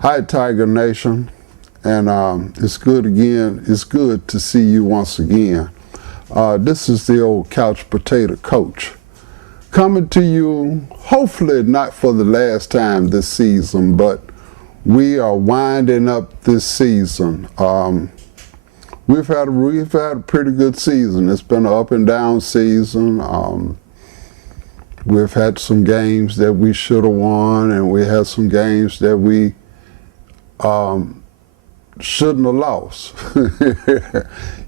Hi, Tiger Nation, and it's good again. It's good to see you once again. This is the old couch potato coach coming to you, hopefully not for the last time this season, but we are winding up this season. We've had a pretty good season. It's been an up and down season. We've had some games that we should have won, and we had some games that we shouldn't have lost,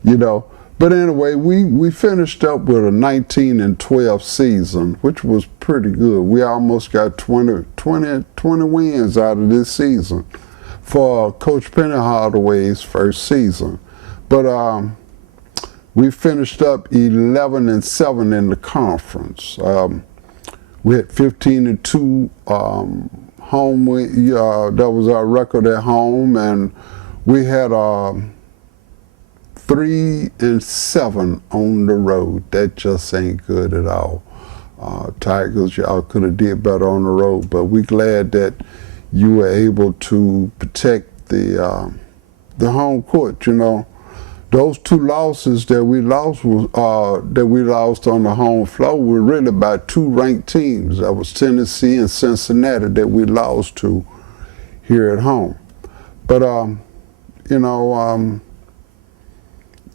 you know. But anyway, we finished up with a 19-12 season, which was pretty good. We almost got 20 wins out of this season for Coach Penny Hardaway's first season. But we finished up 11-7 in the conference. We had 15-2 home win. That was our record at home, and we had 3-7 on the road. That just ain't good at all. Tigers, y'all could have did better on the road, but we're glad that you were able to protect the home court. You know, those two losses that we lost on the home floor were really by two ranked teams. That was Tennessee and Cincinnati that we lost to here at home. But you know,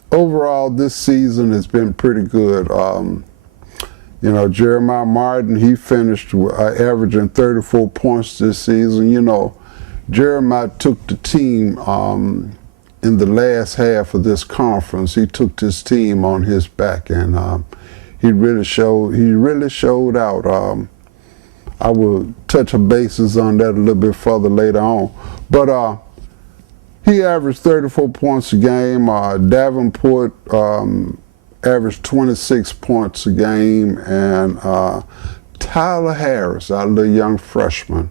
overall this season has been pretty good. You know, Jeremiah Martin, he finished averaging 34 points this season. You know, Jeremiah took the team in the last half of this conference. He took this team on his back, and he really showed out. I will touch a bases on that a little bit further later on. But he averaged 34 points a game. Davenport averaged 26 points a game, and Tyler Harris, our little young freshman,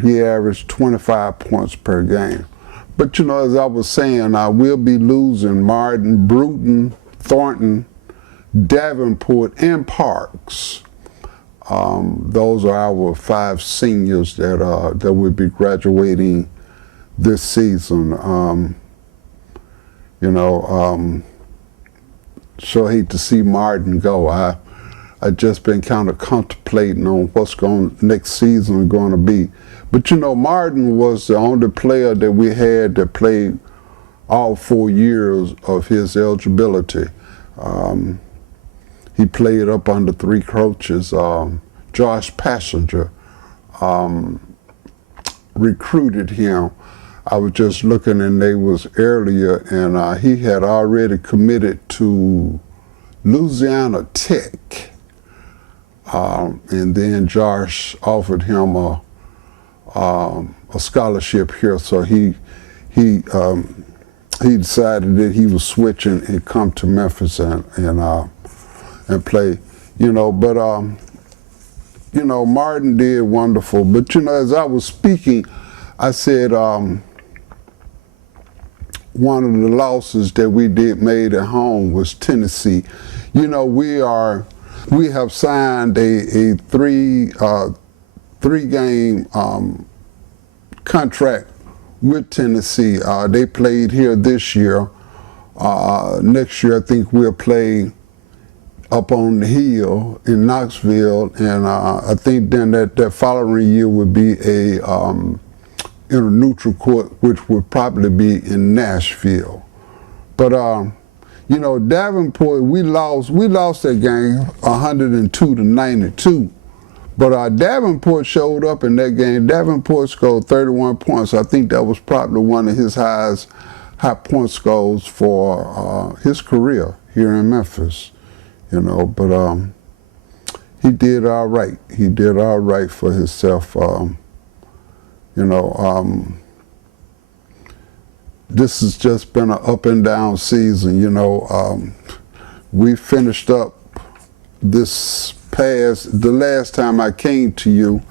he averaged 25 points per game. But you know, as I was saying, we'll be losing Martin, Bruton, Thornton, Davenport, and Parks. Those are our 5 seniors that will be graduating this season. You know, sure hate to see Martin go. I just been kind of contemplating on what's next season going to be. But you know, Martin was the only player that we had that played all 4 years of his eligibility. He played up under 3 coaches. Josh Passenger recruited him. I was just looking, and they was earlier, and he had already committed to Louisiana Tech. And then Josh offered him a scholarship here, so he decided that he was switching and come to Memphis and play. You know, but you know, Martin did wonderful. But you know, as I was speaking, I said one of the losses that we made at home was Tennessee. You know, we have signed a three-game contract with Tennessee. They played here this year. Next year, I think we'll play up on the hill in Knoxville, and I think then that following year would be in a neutral court, which would probably be in Nashville. But you know, Davenport, we lost that game 102-92. But Davenport showed up in that game. Davenport scored 31 points. I think that was probably one of his high point scores for his career here in Memphis. You know, but he did all right. He did all right for himself. You know, this has just been an up and down season. You know, we finished up the last time I came to you,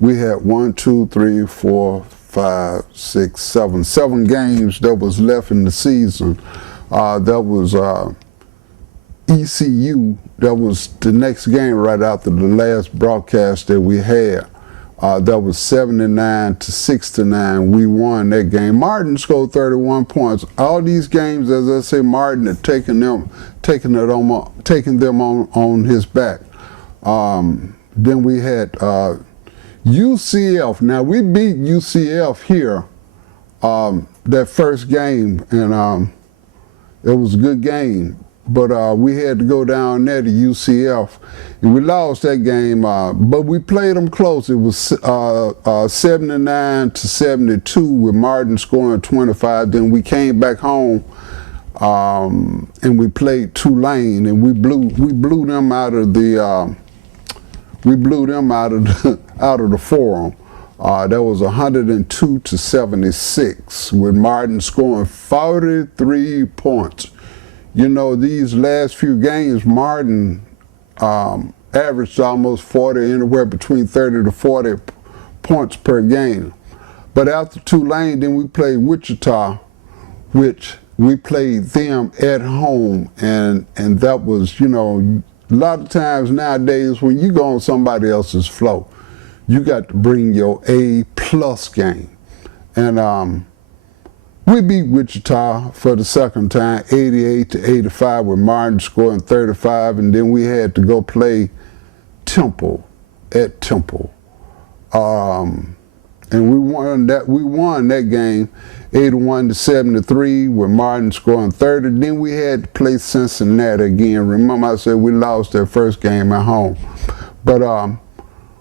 we had 7 games that was left in the season. That was ECU. That was the next game right after the last broadcast that we had. That was 79-69. We won that game. Martin scored 31 points. All these games, as I say, Martin had taken them on his back. Then we had UCF. Now we beat UCF here that first game, and it was a good game. But we had to go down there to UCF, and we lost that game. But we played them close. It was 79-72 with Martin scoring 25. Then we came back home, and we played Tulane, and we blew them out of the out of the Forum. That was 102-76 with Martin scoring 43 points. You know, these last few games, Martin averaged almost 40, anywhere between 30 to 40 points per game. But after Tulane, then we played Wichita, which we played them at home, and that was, you know, a lot of times nowadays when you go on somebody else's flow, you got to bring your A+ game. And we beat Wichita for the second time, 88-85, with Martin scoring 35, and then we had to go play Temple at Temple. And we won that game 81-73 with Martin scoring 30. Then we had to play Cincinnati again. Remember I said we lost that first game at home. But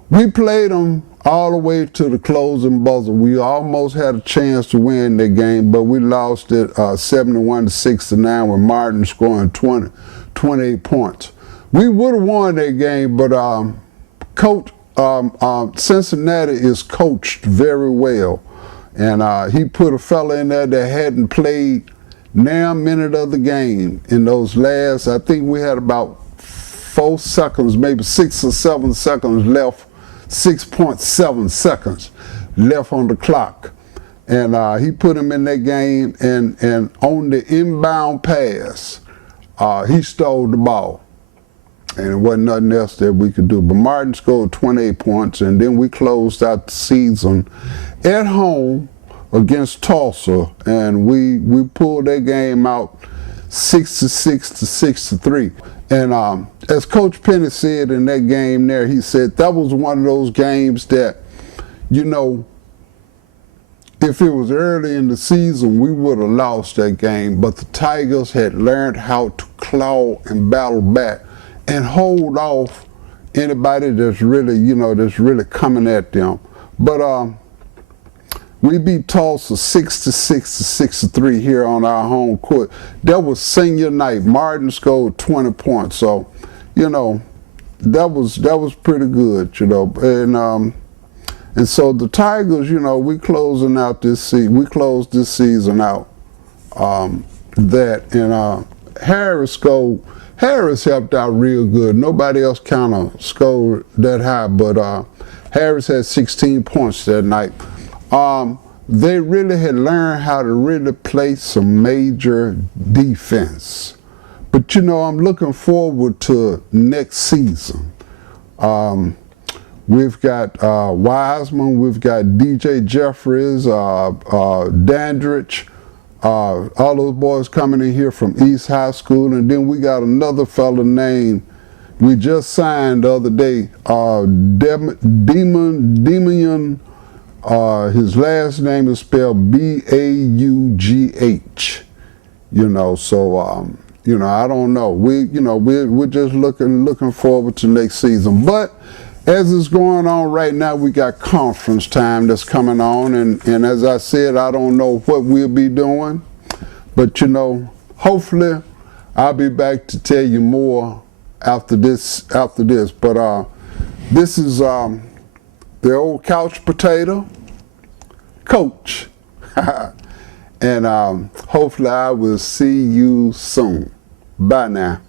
we played them all the way to the closing buzzer. We almost had a chance to win that game, but we lost it 71-69 with Martin scoring 28 points. We would have won that game, but Cincinnati is coached very well. And he put a fella in there that hadn't played now a minute of the game. In those last, I think we had about 4 seconds, maybe 6 or 7 seconds left, 6.7 seconds left on the clock. And he put him in that game, and on the inbound pass, he stole the ball. And it wasn't nothing else that we could do. But Martin scored 28 points, and then we closed out the season at home against Tulsa, and we pulled that game out 66-63. And as Coach Penny said in that game there, he said that was one of those games that, you know, if it was early in the season, we would have lost that game. But the Tigers had learned how to claw and battle back and hold off anybody that's really, you know, that's really coming at them. But we beat Tulsa 66-63 here on our home court. That was senior night. Martin scored 20 points. So, you know, that was pretty good, you know. And so the Tigers, you know, we closed this season out. Harris helped out real good. Nobody else kind of scored that high, but Harris had 16 points that night. They really had learned how to really play some major defense. But, you know, I'm looking forward to next season. We've got Wiseman, we've got DJ Jeffries, Dandridge, all those boys coming in here from East High School. And then we got another fella named, we just signed the other day, Demian. His last name is spelled B-A-U-G-H. You know, so you know, I don't know. We're just looking forward to next season. But as it's going on right now, we got conference time that's coming on, and as I said, I don't know what we'll be doing, but you know, hopefully I'll be back to tell you more after this. But this is the old couch potato coach. And hopefully I will see you soon. Bye now.